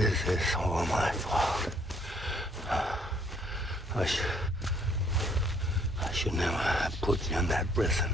This is all my fault. I should never have put you in that prison.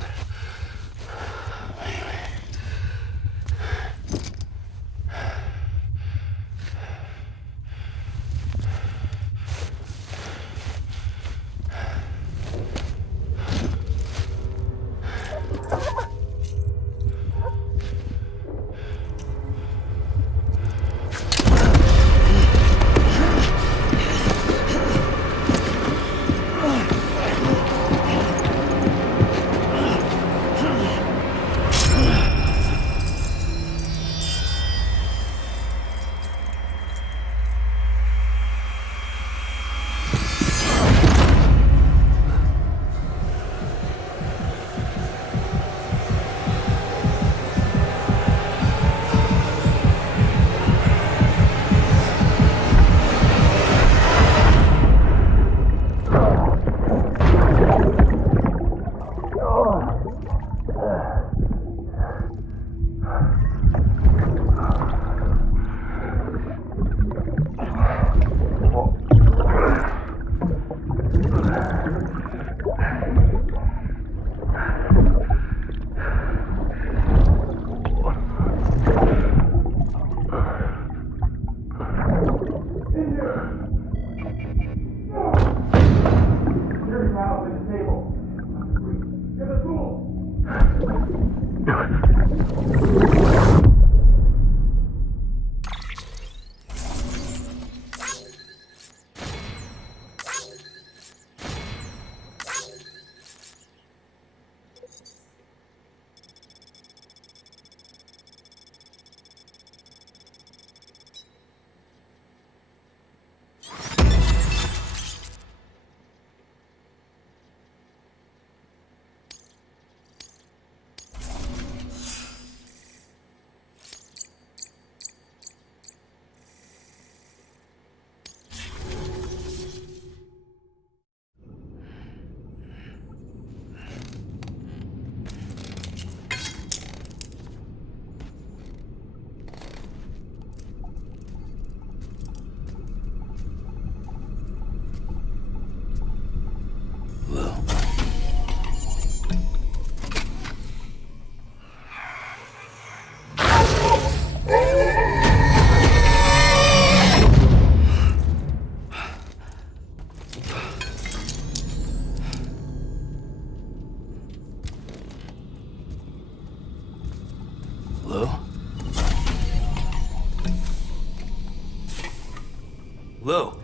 Lou,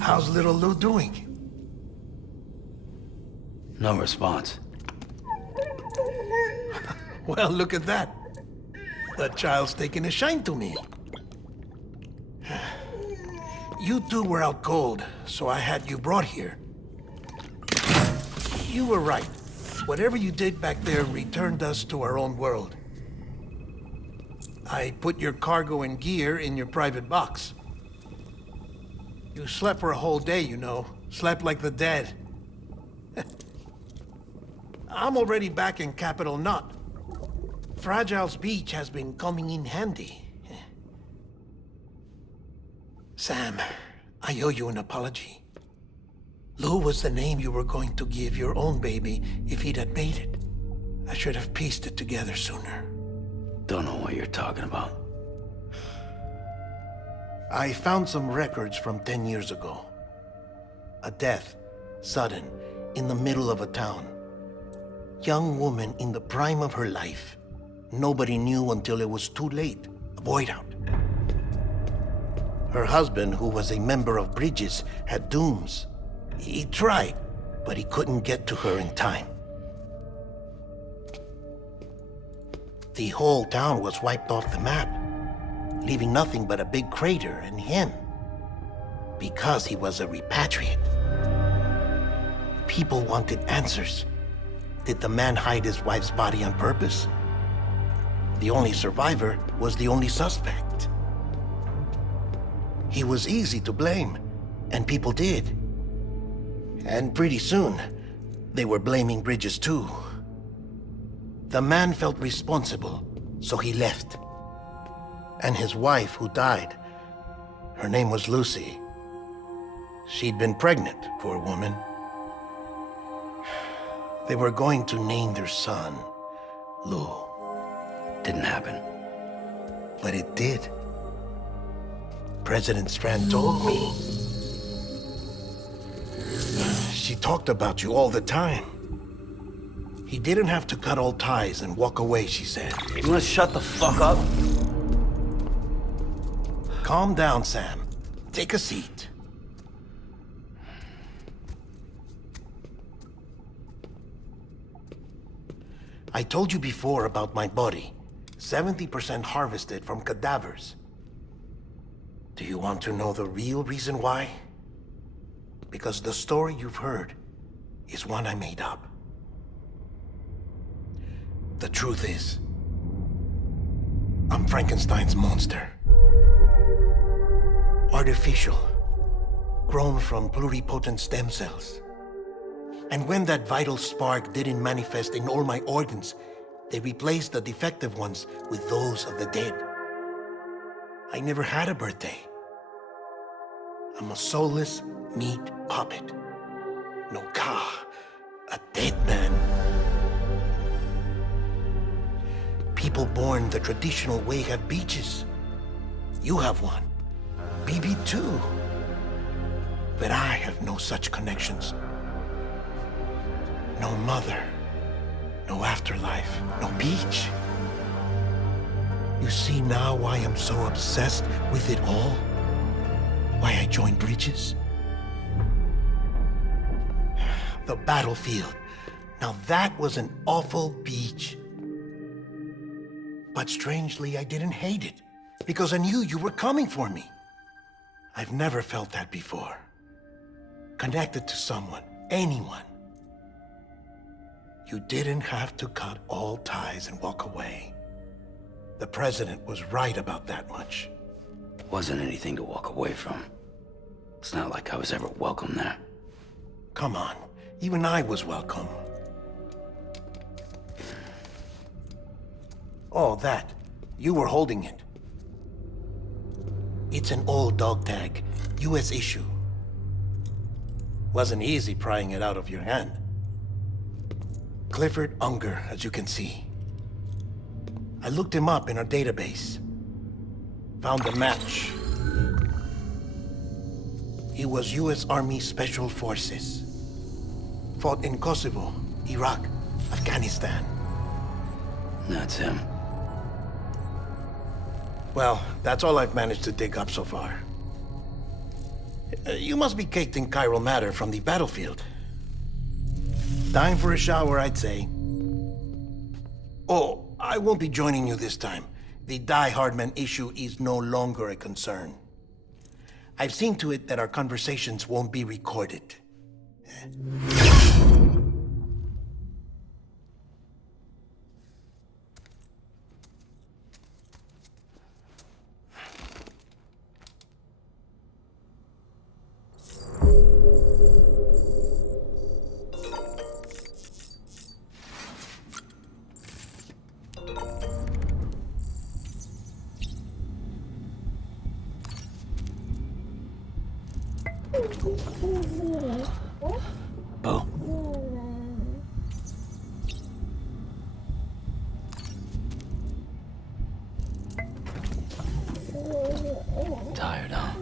how's little Lou doing? No response. Well, look at that. That child's taking a shine to me. You two were out cold, so I had you brought here. You were right. Whatever you did back there returned us to our own world. I put your cargo and gear in your private box. You slept for a whole day, you know. Slept like the dead. I'm already back in Capital Knot. Fragile's beach has been coming in handy. Sam, I owe you an apology. Lou was the name you were going to give your own baby if he'd had made it. I should have pieced it together sooner. Don't know what you're talking about. I found some records from 10 years ago. A death, sudden, in the middle of a town. Young woman in the prime of her life. Nobody knew until it was too late. A void out. Her husband, who was a member of Bridges, had dooms. He tried, but he couldn't get to her in time. The whole town was wiped off the map, leaving nothing but a big crater and him, because he was a repatriate. People wanted answers. Did the man hide his wife's body on purpose? The only survivor was the only suspect. He was easy to blame, and people did. And pretty soon, they were blaming Bridges too. The man felt responsible, so he left. And his wife, who died, Her name was Lucy. She'd been pregnant, poor woman. They were going to name their son Lou. Didn't happen. But it did. President Strand told me. She talked about you all the time. He didn't have to cut all ties and walk away, she said. You wanna shut the fuck up? Calm down, Sam. Take a seat. I told you before about my body. 70% harvested from cadavers. Do you want to know the real reason why? Because the story you've heard is one I made up. The truth is, I'm Frankenstein's monster. Artificial, grown from pluripotent stem cells. And when that vital spark didn't manifest in all my organs, they replaced the defective ones with those of the dead. I never had a birthday. I'm a soulless meat puppet. No ka, a dead man. People born the traditional way have beaches. You have one. BB too. But I have no such connections. No mother, no afterlife, no beach. You see now why I'm so obsessed with it all? Why I joined bridges? The battlefield. Now that was an awful beach. But strangely, I didn't hate it, because I knew you were coming for me. I've never felt that before. Connected to someone, anyone. You didn't have to cut all ties and walk away. The president was right about that much. Wasn't anything to walk away from. It's not like I was ever welcome there. Come on, even I was welcome. Oh, that. You were holding it. It's an old dog tag, US issue. Wasn't easy prying it out of your hand. Clifford Unger, as you can see. I looked him up in our database. Found a match. He was US Army Special Forces. Fought in Kosovo, Iraq, Afghanistan. That's him. Well, that's all I've managed to dig up so far. You must be caked in chiral matter from the battlefield. Time for a shower, I'd say. Oh, I won't be joining you this time. The Die Hardman issue is no longer a concern. I've seen to it that our conversations won't be recorded. Bo. Tired, huh?